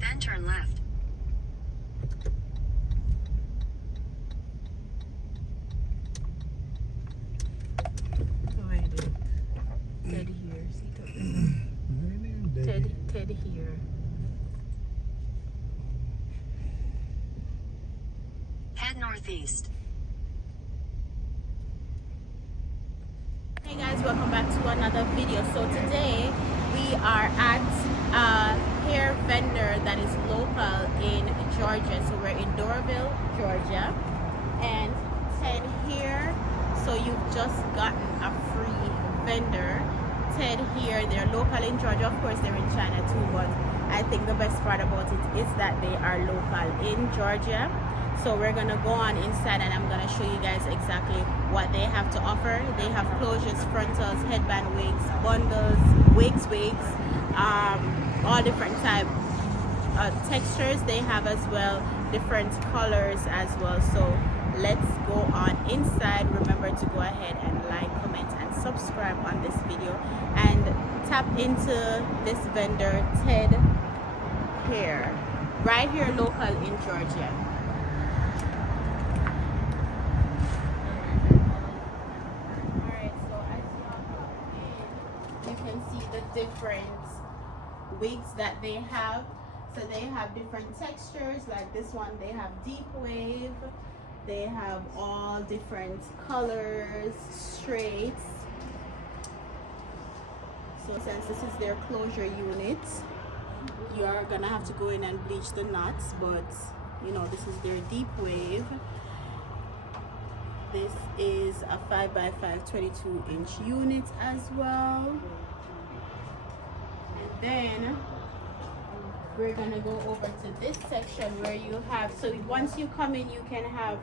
Then turn left. Tedhair. Tedhair. Head northeast. Hey guys, welcome back to another video. So today we are at a hair vendor that is local in Georgia. So we're in Doraville, Georgia, and Tedhair. So you've just gotten a free vendor. Tedhair, they're local in Georgia. Of course they're in China too, but I think the best part about it is that they are local in Georgia. So we're gonna go on inside and I'm gonna show you guys exactly what they have to offer. They have closures, frontals, headband wigs, bundles, wigs, all different type textures they have as well, different colors as well. So let's go on inside. Remember to go ahead and like, comment and subscribe on this video and tap into this vendor Tedhair right here local in Georgia. Different wigs that they have. So they have different textures, like this one they have deep wave, they have all different colors, straights. So since this is their closure unit, you are gonna have to go in and bleach the knots, but you know, this is their deep wave. This is a 5x5 22-inch unit as well. Then we're gonna go over to this section where you have, so once you come in you can have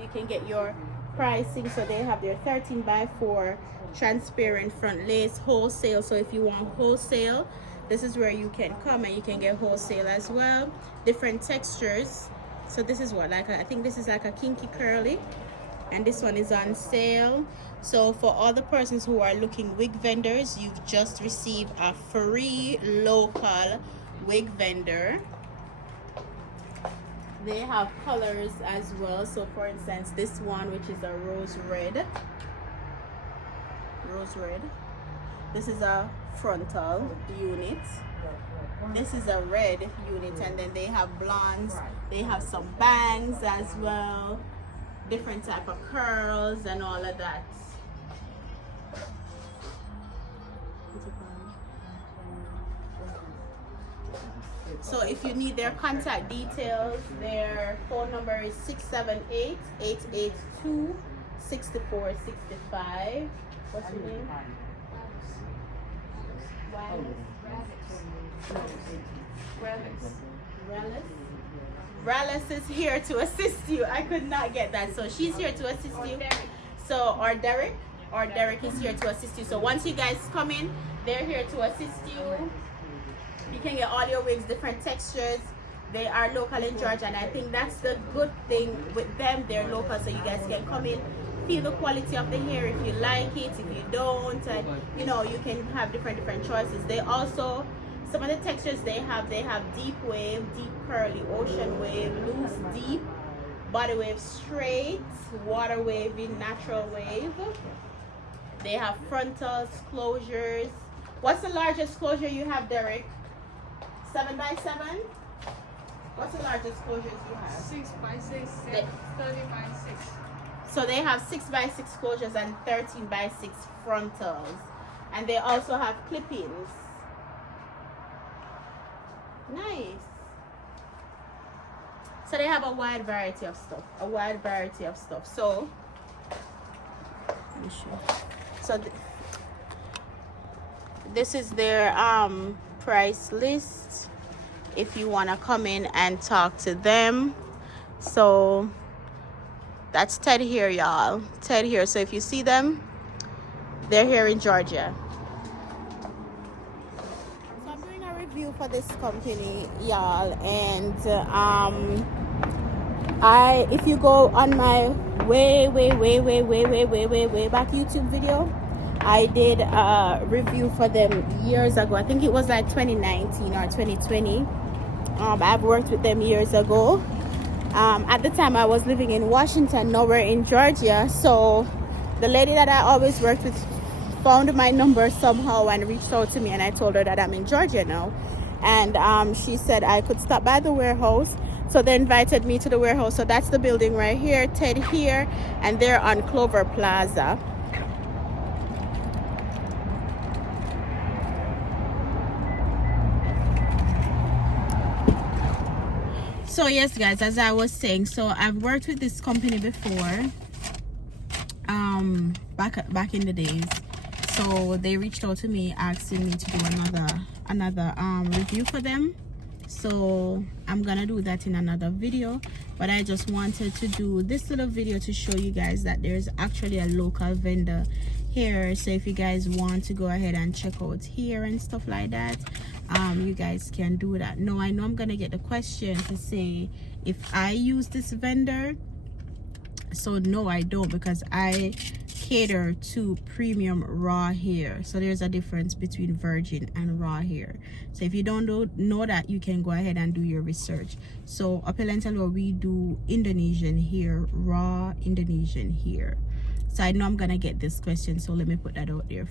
you can get your pricing. So they have their 13x4 transparent front lace wholesale. So if you want wholesale, this is where you can come and you can get wholesale as well. Different textures. So this is what, like I think this is like a kinky curly, and this one is on sale. So for all the persons who are looking wig vendors, you've just received a free local wig vendor. They have colors as well. So for instance, this one, which is a rose red, this is a frontal unit. This is a red unit, and then they have blondes, they have some bangs as well, different type of curls and all of that. So if you need their contact details, their phone number is 678-882-6465. What's your name? Rallis is here to assist you. I could not get that. So she's here to assist you. So, or Derek is here to assist you. So once you guys come in, they're here to assist you. You can get all your wigs, different textures. They are local in Georgia, and I think that's the good thing with them. They're local, so you guys can come in, feel the quality of the hair if you like it, if you don't, and you know, you can have different choices. They also, some of the textures they have deep wave, deep curly, ocean wave, loose deep, body wave straight, water wavy, natural wave. They have frontals, closures. What's the largest closure you have, Derek? 7x7? What's the largest closures you have? 6x6, 30x6. So they have 6x6 closures and 13x6 frontals. And they also have clip-ins. Nice. So they have a wide variety of stuff. So, let me show you. So this is their price list if you want to come in and talk to them. So that's Tedhair, y'all. Tedhair. So if you see them, they're here in Georgia. So I'm doing a review for this company, y'all, and if you go on my way back YouTube video, I did a review for them years ago. I think it was like 2019 or 2020, I've worked with them years ago. At the time I was living in Washington, nowhere in Georgia. So the lady that I always worked with found my number somehow and reached out to me, and I told her that I'm in Georgia now, and she said I could stop by the warehouse. So they invited me to the warehouse. So that's the building right here, Tedhair, and they're on Clover Plaza. So yes guys, as I was saying, so I've worked with this company before, back in the days. So they reached out to me asking me to do another review for them. So I'm gonna do that in another video, but I just wanted to do this little video to show you guys that there's actually a local vendor here. So if you guys want to go ahead and check out here and stuff like that, you guys can do that. Now I know I'm gonna get the question to say if I use this vendor. So no, I don't, because I cater to premium raw hair. So there's a difference between virgin and raw hair. So if you don't know that, you can go ahead and do your research. So Opulent Allure, we do Indonesian hair, raw Indonesian hair. So I know I'm gonna get this question, so let me put that out there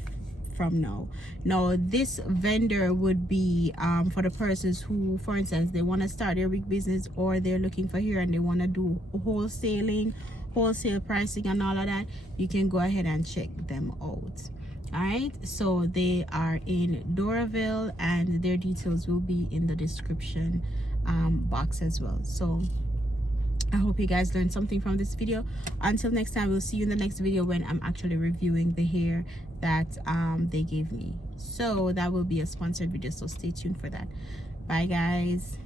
from now. Now this vendor would be for the persons who, for instance, they want to start their wig business, or they're looking for hair and they want to do wholesaling, wholesale pricing and all of that. You can go ahead and check them out. All right, so they are in Doraville, and their details will be in the description box as well. So I hope you guys learned something from this video. Until next time, we'll see you in the next video when I'm actually reviewing the hair that they gave me. So that will be a sponsored video, so stay tuned for that. Bye guys.